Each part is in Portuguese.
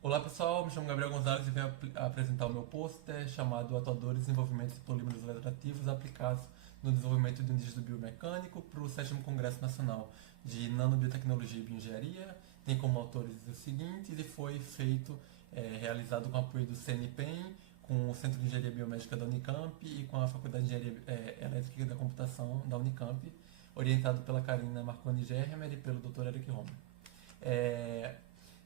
Olá pessoal, me chamo Gabriel Gonzalez e venho apresentar o meu pôster chamado Atuadores, Desenvolvimento de Polímeros Eletroativos aplicados no desenvolvimento de um dígito biomecânico para o 7º Congresso Nacional de Nanobiotecnologia e Bioengenharia. Tem como autores os seguintes e foi realizado com apoio do CNPEM, com o Centro de Engenharia Biomédica da Unicamp e com a Faculdade de Engenharia Elétrica e da Computação da Unicamp, orientado pela Karina Marconi Germer e pelo Dr. Eric Romer.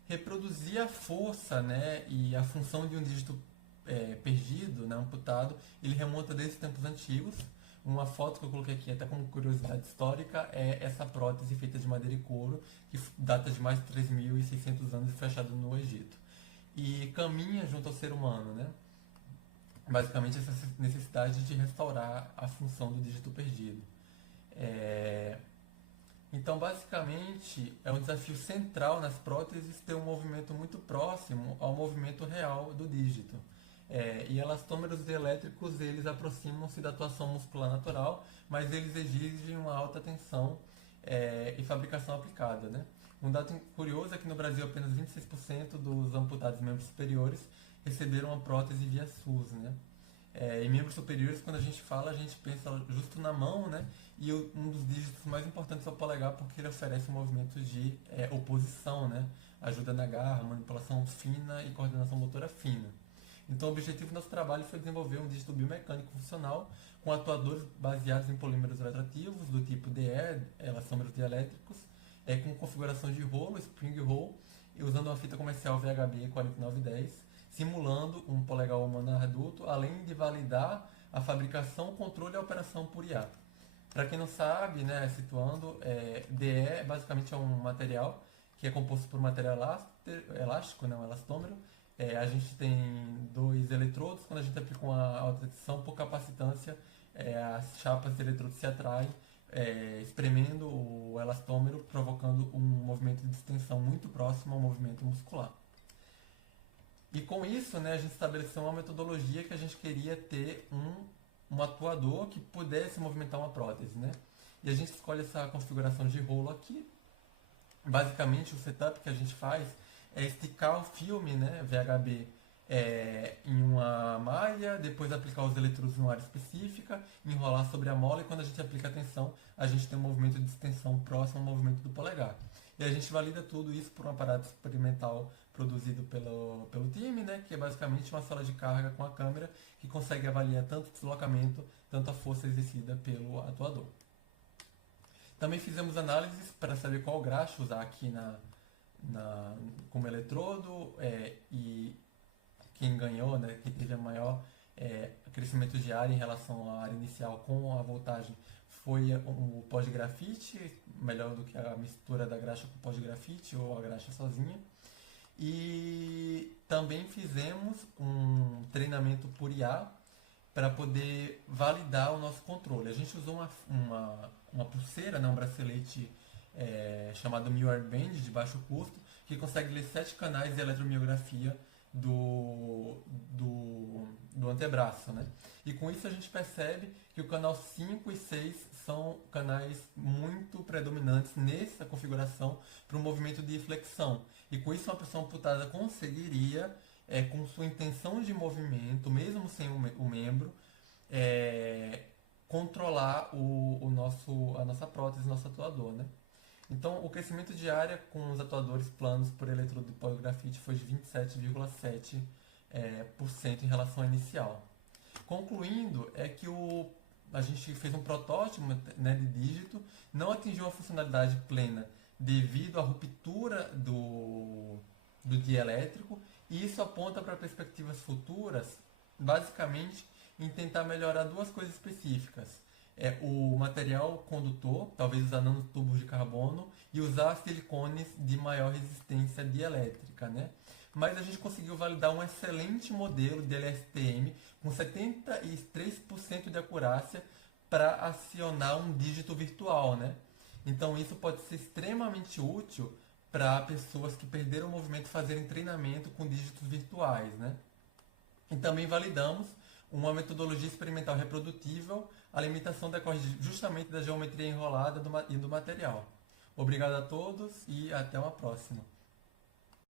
Reproduzir a força, né, e a função de um dígito perdido, né, amputado, ele remonta desde tempos antigos. Uma foto que eu coloquei aqui até como curiosidade histórica é essa prótese feita de madeira e couro, que data de mais de 3.600 anos e foi achada no Egito. E caminha junto ao ser humano, né? Basicamente essa necessidade de restaurar a função do dígito perdido. Então, basicamente, é um desafio central nas próteses ter um movimento muito próximo ao movimento real do dígito. E elastômeros elétricos, eles aproximam-se da atuação muscular natural, mas eles exigem uma alta tensão e fabricação aplicada, né? Um dado curioso é que no Brasil apenas 26% dos amputados membros superiores receberam uma prótese via SUS, né? Em membros superiores, quando a gente fala, a gente pensa justo na mão, né? E um dos dígitos mais importantes é o polegar, porque ele oferece um movimento de oposição, né? Ajuda na garra, manipulação fina e coordenação motora fina. Então, o objetivo do nosso trabalho foi desenvolver um dígito biomecânico funcional com atuadores baseados em polímeros eletroativos do tipo DE, elastômeros dielétricos, com configuração de rolo, spring roll, e usando uma fita comercial VHB 4910, simulando um polegar humano adulto, além de validar a fabricação, controle e a operação por IA. Para quem não sabe, né, situando, DE basicamente é um material que é composto por material elástico, não, elastômero. A gente tem dois eletrodos, quando a gente aplica uma alta tensão por capacitância, as chapas de eletrodo se atraem, espremendo o elastômero, provocando um movimento de distensão muito próximo ao movimento muscular. E com isso, né, a gente estabeleceu uma metodologia que a gente queria ter um atuador que pudesse movimentar uma prótese, né? E a gente escolhe essa configuração de rolo aqui. Basicamente, o setup que a gente faz é esticar o filme, né, VHB, em uma malha, depois aplicar os eletrodos em uma área específica, enrolar sobre a mola e quando a gente aplica a tensão, a gente tem um movimento de extensão próximo ao movimento do polegar. E a gente valida tudo isso por um aparato experimental produzido pelo time, né, que é basicamente uma sala de carga com a câmera que consegue avaliar tanto o deslocamento, tanto a força exercida pelo atuador. Também fizemos análises para saber qual graxa usar aqui como eletrodo e quem ganhou, né, quem teve a maior crescimento de área em relação à área inicial com a voltagem foi o pós-grafite, melhor do que a mistura da graxa com pós-grafite ou a graxa sozinha. E também fizemos um treinamento por IA para poder validar o nosso controle. A gente usou uma pulseira, né, um bracelete chamado Mirror Band, de baixo custo, que consegue ler 7 canais de eletromiografia do antebraço, né? E com isso a gente percebe que o canal 5 e 6 são canais muito predominantes nessa configuração para um movimento de flexão. E com isso uma pessoa amputada conseguiria, com sua intenção de movimento, mesmo sem o membro, controlar a nossa prótese, nosso atuador, né? Então, o crescimento de área com os atuadores planos por eletrodo de poligrafite foi de 27,7% em relação à inicial. Concluindo, é que a gente fez um protótipo, né, de dígito, não atingiu a funcionalidade plena devido à ruptura do dielétrico, e isso aponta para perspectivas futuras, basicamente, em tentar melhorar duas coisas específicas. O material condutor, talvez usar nanotubos de carbono e usar silicones de maior resistência dielétrica, né? Mas a gente conseguiu validar um excelente modelo de LSTM com 73% de acurácia para acionar um dígito virtual, né? Então isso pode ser extremamente útil para pessoas que perderam o movimento fazerem treinamento com dígitos virtuais, né? E também validamos uma metodologia experimental reprodutível. A limitação decorre justamente da geometria enrolada e do material. Obrigado a todos e até uma próxima.